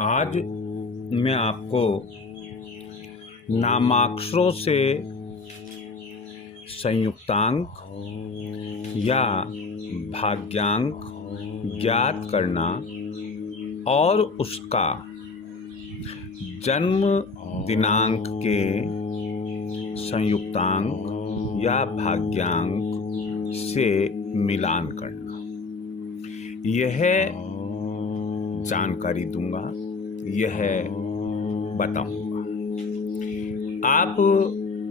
आज मैं आपको नामाक्षरों से संयुक्तांक या भाग्यांक ज्ञात करना और उसका जन्म दिनांक के संयुक्तांक या भाग्यांक से मिलान करना, यह जानकारी दूंगा, यह बताऊंगा। आप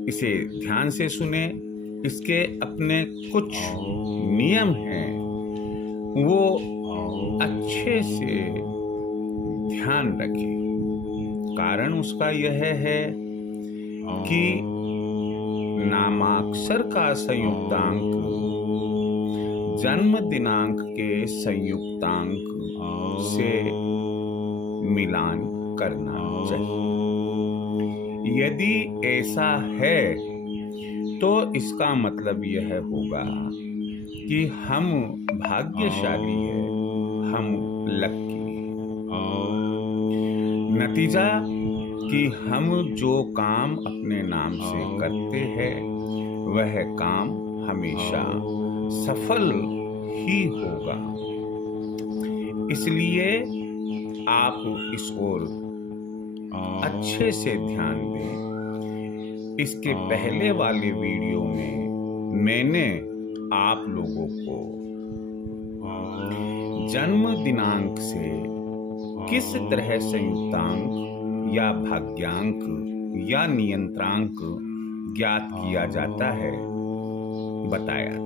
इसे ध्यान से सुने। इसके अपने कुछ नियम हैं, वो अच्छे से ध्यान रखें। कारण उसका यह है कि नामाक्षर का संयुक्तांक जन्म दिनांक के संयुक्तांक से मिलान करना चाहिए। यदि ऐसा है तो इसका मतलब यह होगा कि हम भाग्यशाली हैं, हम लकी हैं। नतीजा कि हम जो काम अपने नाम से करते हैं वह काम हमेशा सफल ही होगा। इसलिए आप इस ओर अच्छे से ध्यान दें। इसके पहले वाले वीडियो में मैंने आप लोगों को जन्म दिनांक से किस तरह संयुक्तांक या भाग्यांक या नियंत्रांक ज्ञात किया जाता है बताया था।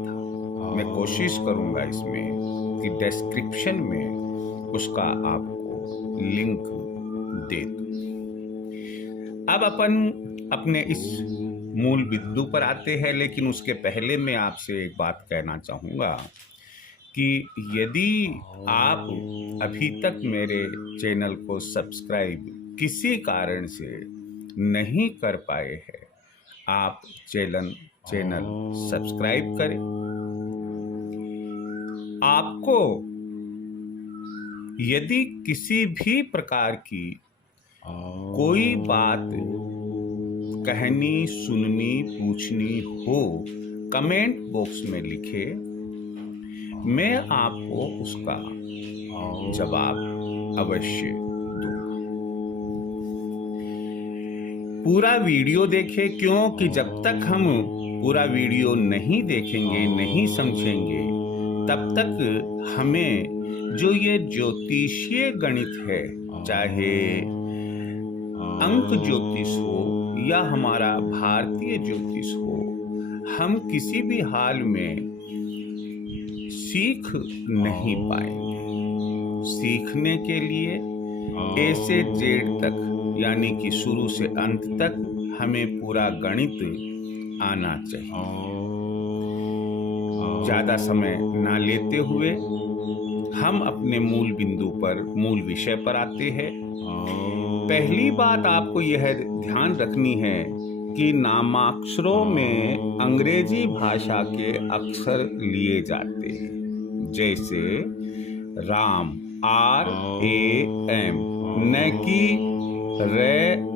मैं कोशिश करूंगा इसमें कि डिस्क्रिप्शन में उसका आपको लिंक दे दूं। अब अपन अपने इस मूल बिंदु पर आते हैं, लेकिन उसके पहले मैं आपसे एक बात कहना चाहूँगा कि यदि आप अभी तक मेरे चैनल को सब्सक्राइब किसी कारण से नहीं कर पाए हैं, आप चैनल सब्सक्राइब करें। आपको यदि किसी भी प्रकार की कोई बात कहनी, सुननी, पूछनी हो, कमेंट बॉक्स में लिखे, मैं आपको उसका जवाब अवश्य दूंगा। पूरा वीडियो देखें, क्योंकि जब तक हम पूरा वीडियो नहीं देखेंगे, नहीं समझेंगे, तब तक हमें जो ये ज्योतिषीय गणित है, चाहे अंक ज्योतिष हो या हमारा भारतीय ज्योतिष हो, हम किसी भी हाल में सीख नहीं पाएंगे। सीखने के लिए ए से जेड तक, यानी कि शुरू से अंत तक हमें पूरा गणित आना चाहिए। ज्यादा समय ना लेते हुए हम अपने मूल बिंदु पर, मूल विषय पर आते हैं। पहली बात आपको यह ध्यान रखनी है कि नामाक्षरों में अंग्रेजी भाषा के अक्षर लिए जाते हैं, जैसे राम, RAM, न कि RAM।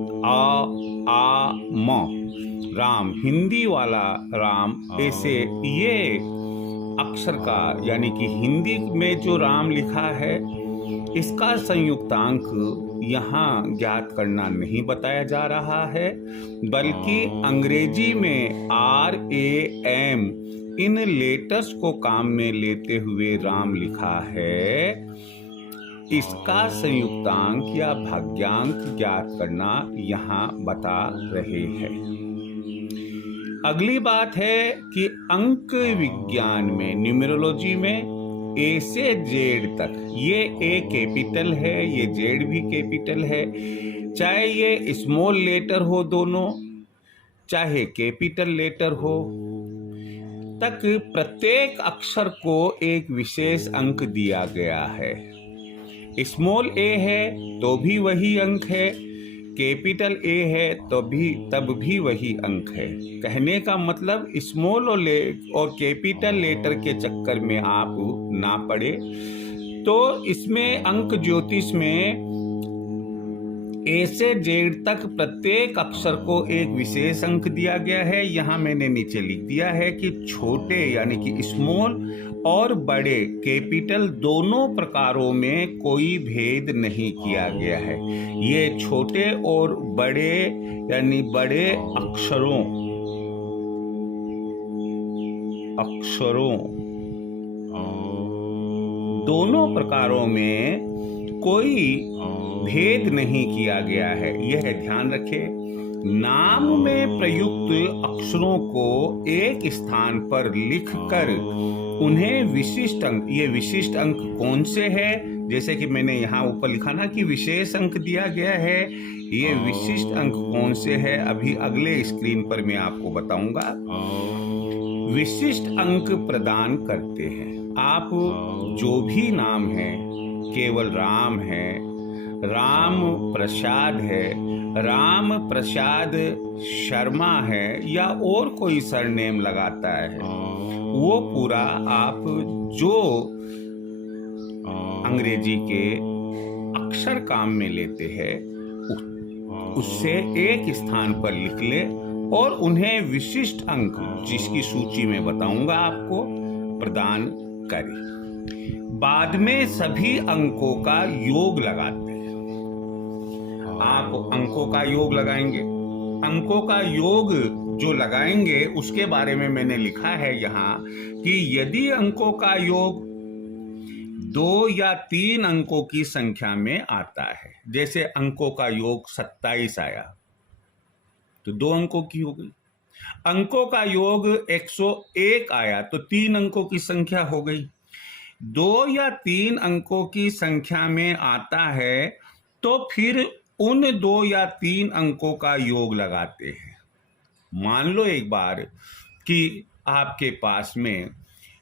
राम, हिंदी वाला राम, ऐसे ये अक्षर का, यानी कि हिंदी में जो राम लिखा है, इसका संयुक्तांक यहाँ ज्ञात करना नहीं बताया जा रहा है, बल्कि अंग्रेजी में RAM इन लेटर्स को काम में लेते हुए राम लिखा है। इसका संयुक्तांक या भाग्यांक ज्ञात करना यहाँ बता रहे हैं। अगली बात है कि अंक विज्ञान में, न्यूमरोलॉजी में, ए से जेड तक, ये ए कैपिटल है, ये जेड भी कैपिटल है, चाहे ये स्मॉल लेटर हो दोनों, चाहे कैपिटल लेटर हो, तक प्रत्येक अक्षर को एक विशेष अंक दिया गया है। स्मॉल ए है तो भी वही अंक है, कैपिटल ए है तब भी वही अंक है। कहने का मतलब स्मॉल और कैपिटल लेटर के चक्कर में आप ना पड़े। तो इसमें अंक ज्योतिष में ए से जेड तक प्रत्येक अक्षर को एक विशेष अंक दिया गया है। यहाँ मैंने नीचे लिख दिया है कि छोटे यानी कि स्मॉल और बड़े कैपिटल दोनों प्रकारों में कोई भेद नहीं किया गया है। ये छोटे और बड़े यानी बड़े अक्षरों दोनों प्रकारों में कोई भेद नहीं किया गया है, यह ध्यान रखें। नाम में प्रयुक्त अक्षरों को एक स्थान पर लिखकर उन्हें विशिष्ट अंक, ये विशिष्ट अंक कौन से है, जैसे कि मैंने यहाँ ऊपर लिखा ना कि विशेष अंक दिया गया है, ये विशिष्ट अंक कौन से है अभी अगले स्क्रीन पर मैं आपको बताऊंगा। विशिष्ट अंक प्रदान करते हैं आप जो भी नाम है, केवल राम है, राम प्रसाद है, राम प्रसाद शर्मा है या और कोई सरनेम लगाता है, वो पूरा आप जो अंग्रेजी के अक्षर काम में लेते हैं उससे एक स्थान पर लिख ले और उन्हें विशिष्ट अंक जिसकी सूची में बताऊंगा आपको प्रदान करें। बाद में सभी अंकों का योग लगाते हैं। आप अंकों का योग लगाएंगे, अंकों का योग जो लगाएंगे उसके बारे में मैंने लिखा है यहाँ कि यदि अंकों का योग 2 या 3 अंकों की संख्या में आता है, जैसे अंकों का योग 27 आया तो 2 अंकों की हो गई, अंकों का योग 101 आया तो 3 अंकों की संख्या हो गई। 2 या 3 अंकों की संख्या में आता है तो फिर उन 2 या 3 अंकों का योग लगाते हैं। मान लो एक बार कि आपके पास में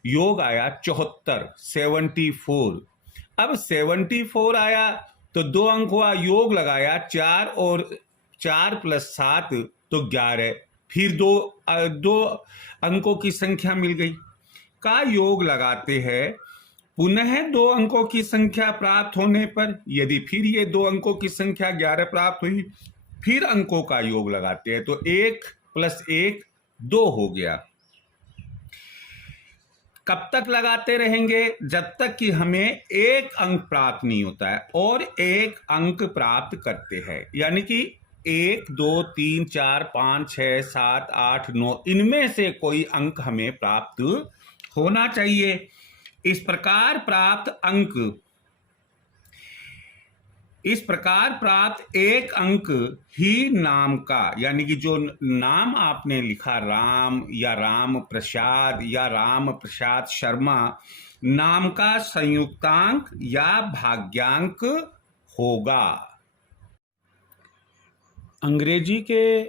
योग आया 74, अब 74 आया तो 2 अंकों का योग लगाया 4 और 4 + 7 तो 11, फिर 2 अंकों की संख्या मिल गई का योग लगाते हैं। पुनः 2 अंकों की संख्या प्राप्त होने पर यदि फिर ये 2 अंकों की संख्या 11 प्राप्त हुई, फिर अंकों का योग लगाते हैं तो 1 + 1 2 हो गया। कब तक लगाते रहेंगे? जब तक कि हमें 1 अंक प्राप्त नहीं होता है, और 1 अंक प्राप्त करते हैं यानी कि 1 2 3 4 5 6 7 8 9 इनमें से कोई अंक हमें प्राप्त होना चाहिए। इस प्रकार प्राप्त 1 अंक ही नाम का यानी कि जो नाम आपने लिखा राम या राम प्रसाद या राम प्रसाद शर्मा नाम का संयुक्तांक या भाग्यांक होगा। अंग्रेजी के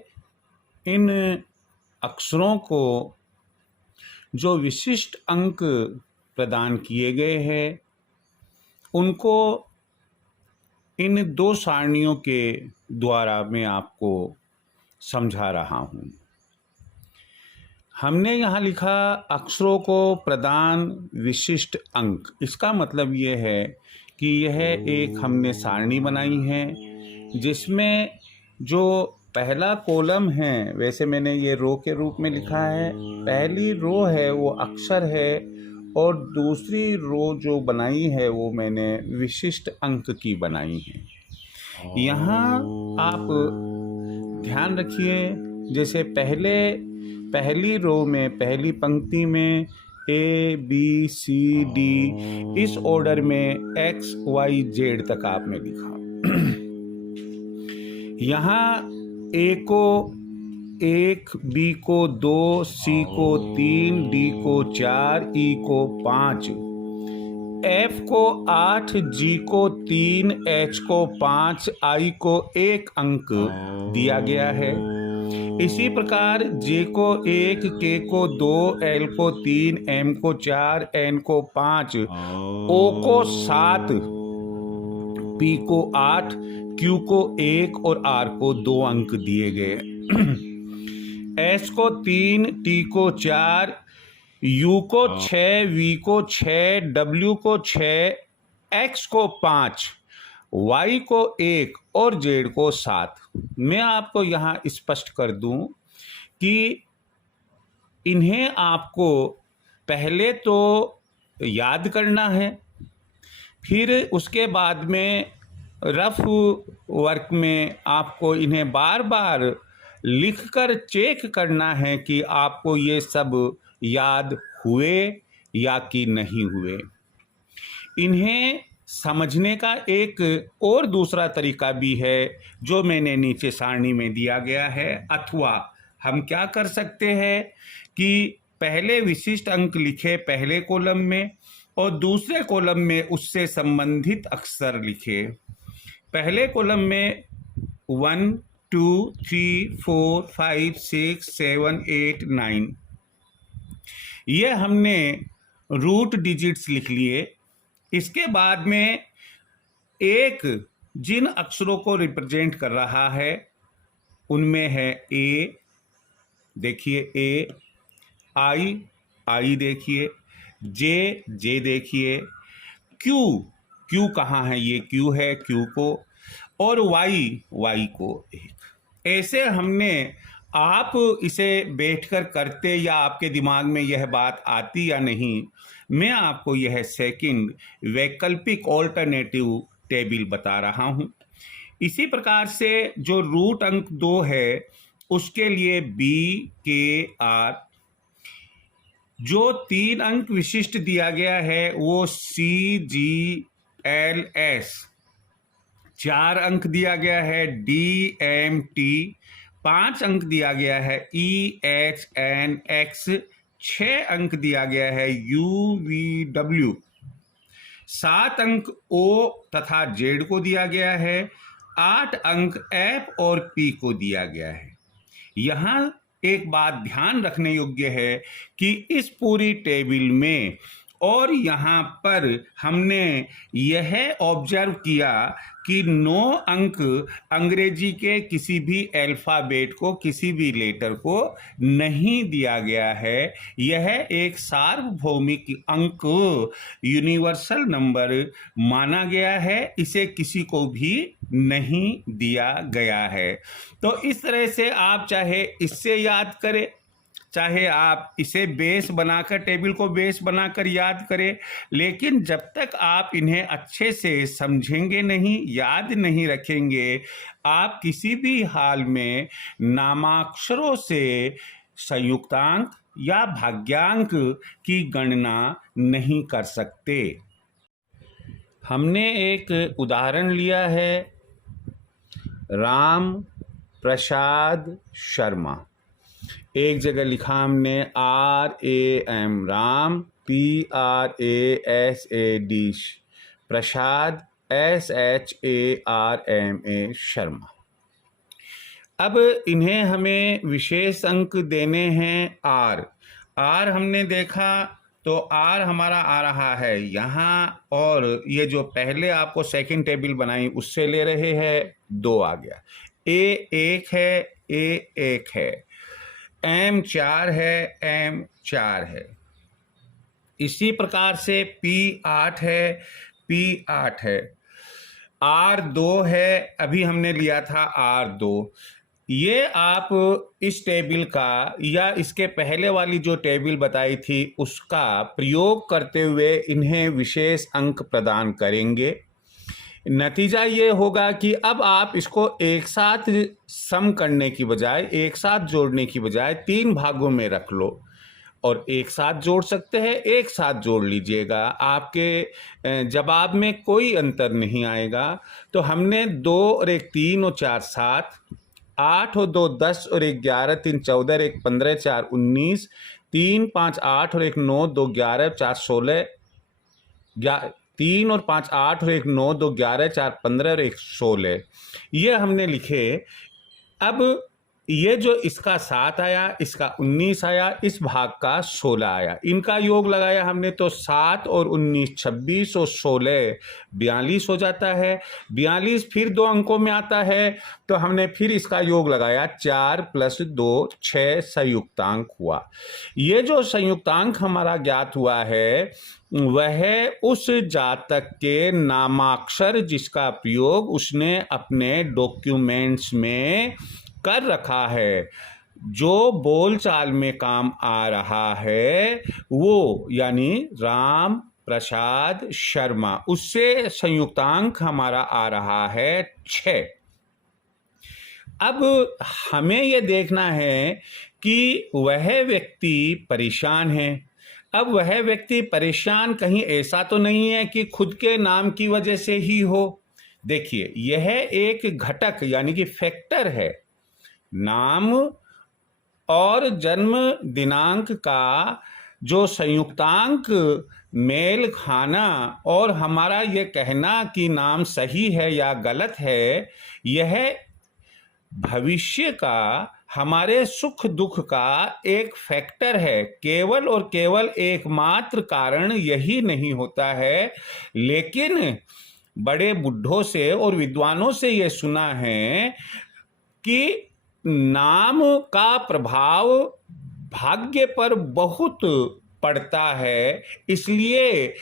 इन अक्षरों को जो विशिष्ट अंक प्रदान किए गए हैं उनको इन 2 सारणियों के द्वारा मैं आपको समझा रहा हूँ। हमने यहाँ लिखा अक्षरों को प्रदान विशिष्ट अंक, इसका मतलब ये है कि यह एक हमने सारणी बनाई है जिसमें जो पहला कॉलम है, वैसे मैंने ये रो के रूप में लिखा है, पहली रो है वो अक्षर है और दूसरी रो जो बनाई है वो मैंने विशिष्ट अंक की बनाई है। यहाँ आप ध्यान रखिए, जैसे पहली रो में पहली पंक्ति में A B C D इस ऑर्डर में X Y Z तक आपने लिखा। यहाँ A को 1, B को 2, C को 3, D को 4, E को 5, F को 8, G को 3, H को 5, I को 1 अंक दिया गया है। इसी प्रकार J को 1, K को 2, L को 3, M को 4, N को 5, O को 7, P को 8, Q को 1 और R को 2 अंक दिए गए। S को 3, T को 4, U को 6, V को 6, W को 6, X को 5, Y को 1 और Z को 7। मैं आपको यहाँ स्पष्ट कर दूं कि इन्हें आपको पहले तो याद करना है, फिर उसके बाद में रफ वर्क में आपको इन्हें बार बार लिखकर चेक करना है कि आपको ये सब याद हुए या कि नहीं हुए। इन्हें समझने का एक और दूसरा तरीका भी है जो मैंने नीचे सारणी में दिया गया है। अथवा हम क्या कर सकते हैं कि पहले विशिष्ट अंक लिखे पहले कॉलम में और दूसरे कॉलम में उससे संबंधित अक्षर लिखे। पहले कॉलम में 1 2 3 4 5 6 7 8 9 ये हमने रूट डिजिट्स लिख लिए। इसके बाद में एक जिन अक्षरों को रिप्रेजेंट कर रहा है उनमें है ए, देखिए ए, आई देखिए, जे देखिए, क्यू कहाँ है, ये क्यू है, क्यू को, और वाई को एक। ऐसे हमने, आप इसे बैठकर करते या आपके दिमाग में यह बात आती या नहीं, मैं आपको यह सेकंड वैकल्पिक ऑल्टरनेटिव टेबल बता रहा हूं। इसी प्रकार से जो रूट अंक 2 है उसके लिए BKR, जो 3 अंक विशिष्ट दिया गया है वो CGLS, 4 अंक दिया गया है DMT, 5 अंक दिया गया है EHNX, 6 अंक दिया गया है UVW, 7 अंक O तथा Z को दिया गया है, 8 अंक F और P को दिया गया है। यहाँ एक बात ध्यान रखने योग्य है कि इस पूरी टेबल में और यहाँ पर हमने यह ऑब्जर्व किया कि 9 अंक अंग्रेजी के किसी भी अल्फाबेट को, किसी भी लेटर को नहीं दिया गया है। यह एक सार्वभौमिक अंक, यूनिवर्सल नंबर माना गया है, इसे किसी को भी नहीं दिया गया है। तो इस तरह से आप चाहे इससे याद करें, चाहे आप इसे बेस बनाकर, टेबल को बेस बनाकर याद करें, लेकिन जब तक आप इन्हें अच्छे से समझेंगे नहीं, याद नहीं रखेंगे, आप किसी भी हाल में नामाक्षरों से संयुक्तांक या भाग्यांक की गणना नहीं कर सकते। हमने एक उदाहरण लिया है, राम प्रसाद शर्मा। एक जगह लिखा हमने RAM राम, PRASAD प्रसाद, SHARMA शर्मा। अब इन्हें हमें विशेष अंक देने हैं R हमने देखा तो R हमारा आ रहा है यहाँ, और ये जो पहले आपको सेकंड टेबल बनाई उससे ले रहे हैं, 2 आ गया। A 1 है, M 4 है, M 4 है। इसी प्रकार से P 8 है, R 2 है, अभी हमने लिया था R 2। ये आप इस टेबल का या इसके पहले वाली जो टेबल बताई थी उसका प्रयोग करते हुए इन्हें विशेष अंक प्रदान करेंगे। नतीजा ये होगा कि अब आप इसको एक साथ सम करने की बजाय, एक साथ जोड़ने की बजाय 3 भागों में रख लो, और एक साथ जोड़ सकते हैं, एक साथ जोड़ लीजिएगा, आपके जवाब में कोई अंतर नहीं आएगा। तो हमने 2 और 1 3 और 4 7, 8 और 2 10 और 1 11, 3 14, 1 15, 4 19, 3 5 8 और 1 9, 2 11, 4 16, 3 और 5 8 और 1 9, 2 11, 4 15 और 1 16, ये हमने लिखे। अब ये जो इसका 7 आया, इसका 19 आया, इस भाग का 16 आया, इनका योग लगाया हमने तो 7 और 19 26 और 16 42 हो जाता है। 42 फिर 2 अंकों में आता है तो हमने फिर इसका योग लगाया 4 + 2 6 संयुक्तांक हुआ। ये जो संयुक्तांक हमारा ज्ञात हुआ है वह उस जातक के नामाक्षर जिसका प्रयोग उसने अपने डॉक्यूमेंट्स में कर रखा है, जो बोलचाल में काम आ रहा है वो, यानी राम प्रसाद शर्मा, उससे संयुक्तांक हमारा आ रहा है 6। अब हमें यह देखना है कि वह व्यक्ति परेशान है। अब वह व्यक्ति परेशान कहीं ऐसा तो नहीं है कि खुद के नाम की वजह से ही हो। देखिए, यह एक घटक यानी कि फैक्टर है। नाम और जन्म दिनांक का जो संयुक्तांक मेल खाना और हमारा ये कहना कि नाम सही है या गलत है, यह भविष्य का हमारे सुख दुख का एक फैक्टर है। केवल और केवल एकमात्र कारण यही नहीं होता है। लेकिन बड़े बुढ़ों से और विद्वानों से यह सुना है कि नाम का प्रभाव भाग्य पर बहुत पड़ता है, इसलिए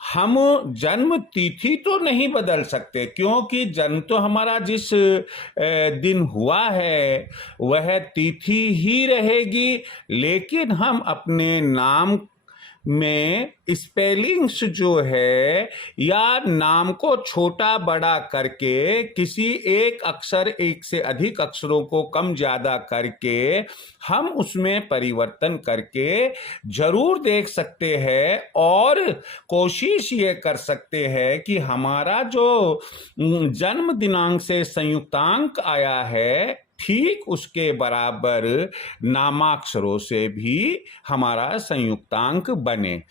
हम जन्म तिथि तो नहीं बदल सकते, क्योंकि जन्म तो हमारा जिस दिन हुआ है वह तिथि ही रहेगी। लेकिन हम अपने नाम में स्पेलिंग्स जो है या नाम को छोटा बड़ा करके किसी एक अक्षर एक से अधिक अक्षरों को कम ज्यादा करके हम उसमें परिवर्तन करके जरूर देख सकते हैं और कोशिश ये कर सकते हैं कि हमारा जो जन्म दिनांक से संयुक्तांक आया है ठीक उसके बराबर नामाक्षरों से भी हमारा संयुक्तांक बने।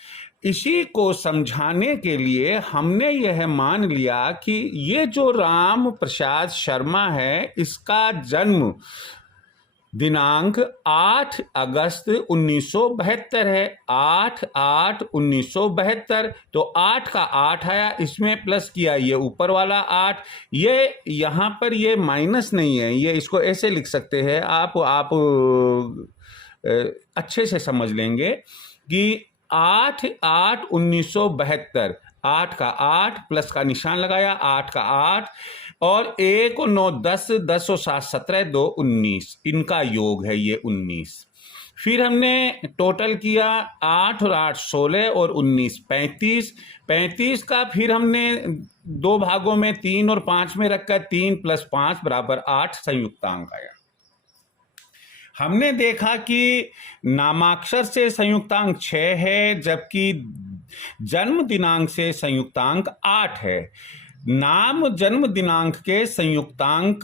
इसी को समझाने के लिए हमने यह मान लिया कि ये जो राम प्रसाद शर्मा है इसका जन्म दिनांक 8 अगस्त 1972 है। 8/8/1972, तो 8 का 8 आया, इसमें प्लस किया, ये ऊपर वाला 8, ये यहाँ पर ये माइनस नहीं है, ये इसको ऐसे लिख सकते हैं आप अच्छे से समझ लेंगे कि 8/8/1972, 8 का 8 प्लस का निशान लगाया, 8 का 8 और 1 और 9 10, 10 और 7 17, 2 19, इनका योग है ये 19। फिर हमने टोटल किया 8 और 8 16 और 19 35। 35 का फिर हमने 2 भागों में 3 और 5 में रखकर 3 + 5 = 8 संयुक्तांक आया। हमने देखा कि नामाक्षर से संयुक्तांक 6 है जबकि जन्म दिनांक से संयुक्तांक 8 है। नाम जन्म दिनांक के संयुक्तांक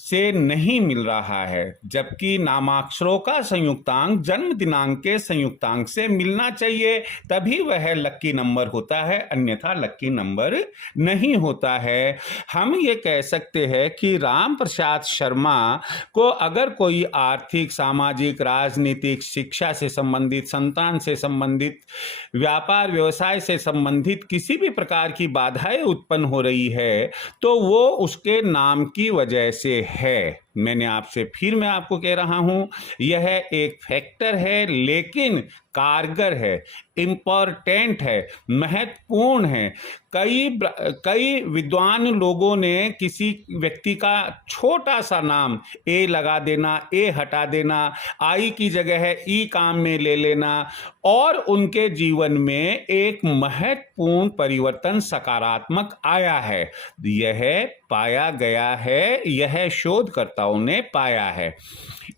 से नहीं मिल रहा है, जबकि नामाक्षरों का संयुक्तांक जन्म दिनांक के संयुक्तांक से मिलना चाहिए, तभी वह लक्की नंबर होता है, अन्यथा लक्की नंबर नहीं होता है। हम ये कह सकते हैं कि राम प्रसाद शर्मा को अगर कोई आर्थिक, सामाजिक, राजनीतिक, शिक्षा से संबंधित, संतान से संबंधित, व्यापार व्यवसाय से संबंधित किसी भी प्रकार की बाधाएं उत्पन्न हो रही है तो वो उसके नाम की वजह से है। मैं आपको कह रहा हूं, यह एक फैक्टर है लेकिन कारगर है, इंपॉर्टेंट है, महत्वपूर्ण है। कई विद्वान लोगों ने किसी व्यक्ति का छोटा सा नाम ए लगा देना, ए हटा देना, आई की जगह है ई काम में ले लेना और उनके जीवन में एक महत्वपूर्ण परिवर्तन सकारात्मक आया है। यह पाया गया है, यह शोधकर्ताओं ने पाया है।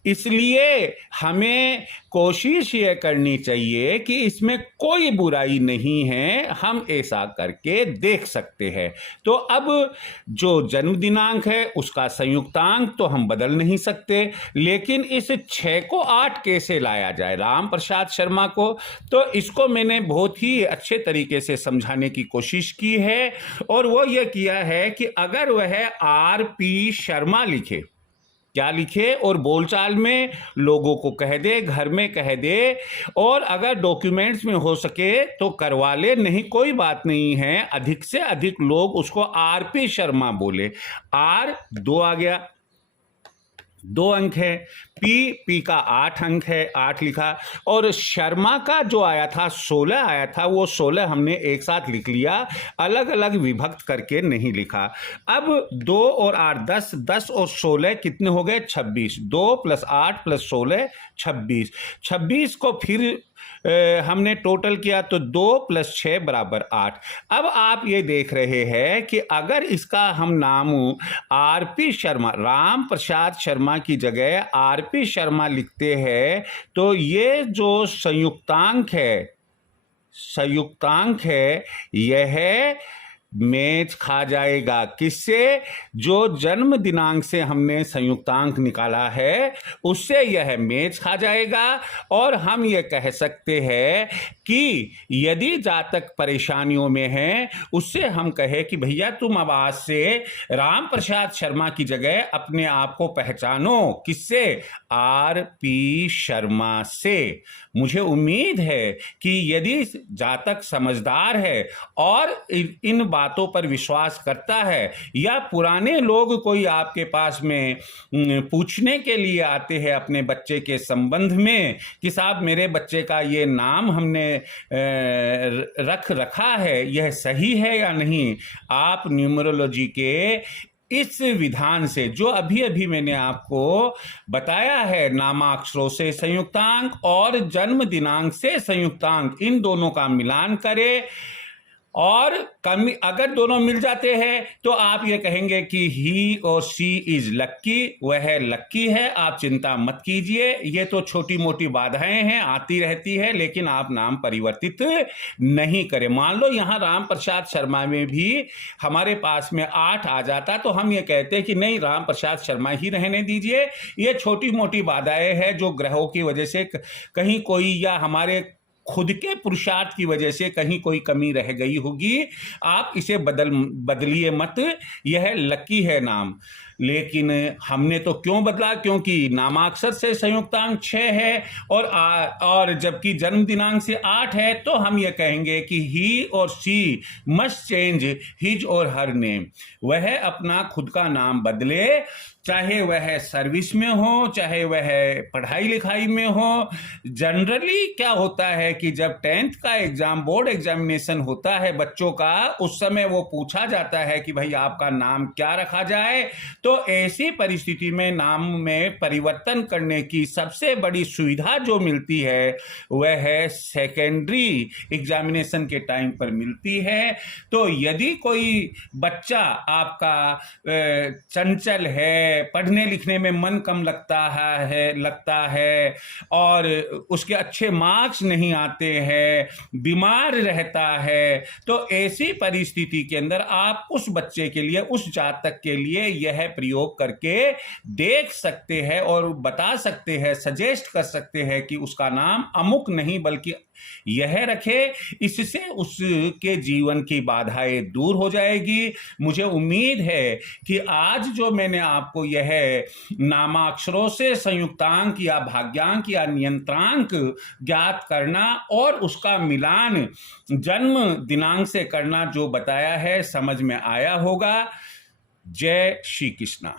इसलिए हमें कोशिश यह करनी चाहिए कि इसमें कोई बुराई नहीं है, हम ऐसा करके देख सकते हैं। तो अब जो जन्म दिनांक है उसका संयुक्तांक तो हम बदल नहीं सकते, लेकिन इस 6 को 8 कैसे लाया जाए राम प्रसाद शर्मा को, तो इसको मैंने बहुत ही अच्छे तरीके से समझाने की कोशिश की है। और वो ये किया है कि अगर वह RP शर्मा लिखे क्या लिखे और बोलचाल में लोगों को कह दे, घर में कह दे, और अगर डॉक्यूमेंट्स में हो सके तो करवा ले, नहीं कोई बात नहीं है। अधिक से अधिक लोग उसको आरपी शर्मा बोले। आर 2 आ गया, 2 अंक है, पी का 8 अंक है, 8 लिखा, और शर्मा का जो आया था 16 आया था, वो 16 हमने एक साथ लिख लिया, अलग अलग विभक्त करके नहीं लिखा। अब 2 और 8 10, 10 और 16 कितने हो गए? 26। 2 + 8 + 16 26। 26 को फिर हमने टोटल किया तो 2 + 6 = 8। अब आप ये देख रहे हैं कि अगर इसका हम नाम आरपी शर्मा, राम प्रसाद शर्मा की जगह आरपी शर्मा लिखते हैं तो ये जो संयुक्तांक है यह मेच खा जाएगा। किससे? जो जन्म दिनांक से हमने संयुक्तांक निकाला है उससे यह मेच खा जाएगा। और हम ये कह सकते हैं कि यदि जातक परेशानियों में है उससे हम कहे कि भैया तुम अब आज से राम प्रसाद शर्मा की जगह अपने आप को पहचानो। किससे? आरपी शर्मा से। मुझे उम्मीद है कि यदि जातक समझदार है और इन बातों पर विश्वास करता है, या पुराने लोग कोई आपके पास में पूछने के लिए आते हैं अपने बच्चे के संबंध में कि साहब मेरे बच्चे का ये नाम हमने रखा है, यह सही है या नहीं, आप न्यूमरोलॉजी के इस विधान से जो अभी अभी मैंने आपको बताया है, नामाक्षरों से संयुक्तांक और जन्म दिनांक से संयुक्तांक, इन दोनों का मिलान करें, और कमी अगर दोनों मिल जाते हैं तो आप ये कहेंगे कि ही और शी इज लक्की, वह लक्की है, आप चिंता मत कीजिए। ये तो छोटी मोटी बाधाएं हैं, आती रहती है, लेकिन आप नाम परिवर्तित नहीं करें। मान लो यहां राम प्रसाद शर्मा में भी हमारे पास में 8 आ जाता तो हम ये कहते हैं कि नहीं, राम प्रसाद शर्मा ही रहने दीजिए। ये छोटी मोटी बाधाएं हैं जो ग्रहों की वजह से कहीं कोई, या हमारे खुद के पुरुषार्थ की वजह से कहीं कोई कमी रह गई होगी। आप इसे बदलिए मत, यह लकी है नाम। लेकिन हमने तो क्यों बदला? क्योंकि नामाक्षर से संयुक्तांक 6 है और जबकि जन्म दिनांक से 8 है, तो हम ये कहेंगे कि ही और शी मस्ट चेंज हिज और हर नेम। वह अपना खुद का नाम बदले, चाहे वह सर्विस में हो, चाहे वह पढ़ाई लिखाई में हो। जनरली क्या होता है कि जब 10th का एग्जाम, बोर्ड एग्जामिनेशन होता है बच्चों का, उस समय वो पूछा जाता है कि भाई आपका नाम क्या रखा जाए। तो ऐसी परिस्थिति में नाम में परिवर्तन करने की सबसे बड़ी सुविधा जो मिलती है वह है सेकेंडरी एग्जामिनेशन के टाइम पर मिलती है। तो यदि कोई बच्चा आपका चंचल है, पढ़ने लिखने में मन कम लगता है और उसके अच्छे मार्क्स नहीं आते हैं, बीमार रहता है, तो ऐसी परिस्थिति के अंदर आप उस बच्चे के लिए, उस जातक के लिए यह प्रयोग करके देख सकते हैं और बता सकते हैं, सजेस्ट कर सकते हैं कि उसका नाम अमुक नहीं बल्कि यह रखे। इससे उसके जीवन की बाधाएं दूर हो जाएगी। मुझे उम्मीद है कि आज जो मैंने आपको यह नामाक्षरों से संयुक्तांक या भाग्यांक या नियंत्रांक ज्ञात करना और उसका मिलान जन्म दिनांक से करना जो बताया है, समझ में आया होगा। जय श्री कृष्णा।